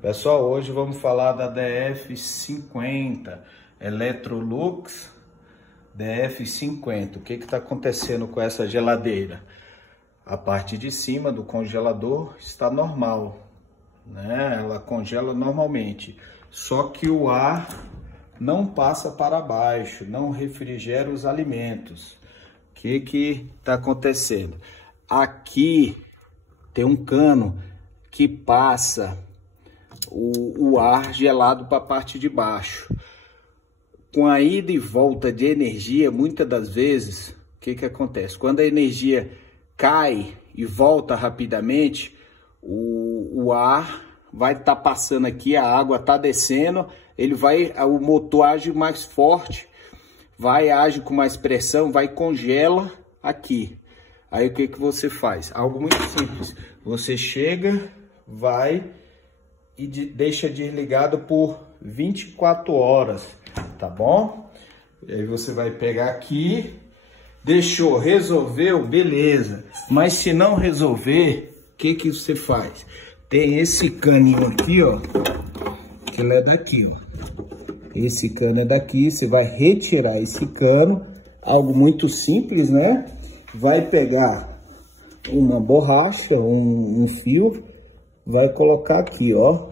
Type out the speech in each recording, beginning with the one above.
Pessoal, hoje vamos falar da DF50 Electrolux DF50. O que está acontecendo com essa geladeira? A parte de cima do congelador está normal, né? Ela congela normalmente, só que o ar não passa para baixo, não refrigera os alimentos. O que está acontecendo? Aqui tem um cano que passa o ar gelado para a parte de baixo. Com a ida e volta de energia, muitas das vezes, o que acontece? Quando a energia cai e volta rapidamente, o ar vai estar passando aqui, a água está descendo, o motor age mais forte, age com mais pressão, congela aqui. Aí o que você faz? Algo muito simples. Você chega, e deixa desligado por 24 horas, tá bom? E aí você vai pegar aqui, deixou, resolveu, beleza. Mas se não resolver, o que você faz? Tem esse caninho aqui, ó, que ele é daqui, ó. Esse cano é daqui, você vai retirar esse cano, algo muito simples, né? Vai pegar uma borracha, um fio, vai colocar aqui, ó,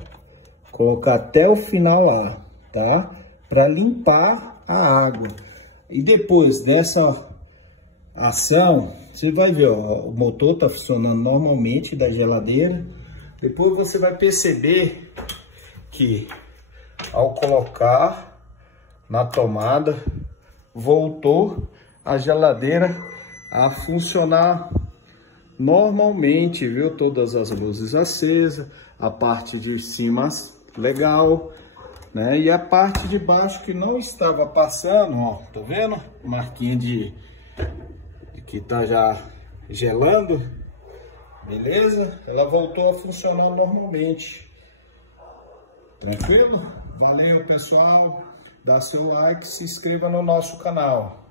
colocar até o final lá, tá? Para limpar a água. E depois dessa ação, você vai ver, ó, o motor tá funcionando normalmente da geladeira. Depois você vai perceber que ao colocar na tomada, voltou a geladeira a funcionar normalmente, viu? Todas as luzes acesas, a parte de cima legal, né? E a parte de baixo que não estava passando, ó, tá vendo? Marquinha de que tá já gelando, beleza? Ela voltou a funcionar normalmente. Tranquilo? Valeu, pessoal. Dá seu like, se inscreva no nosso canal.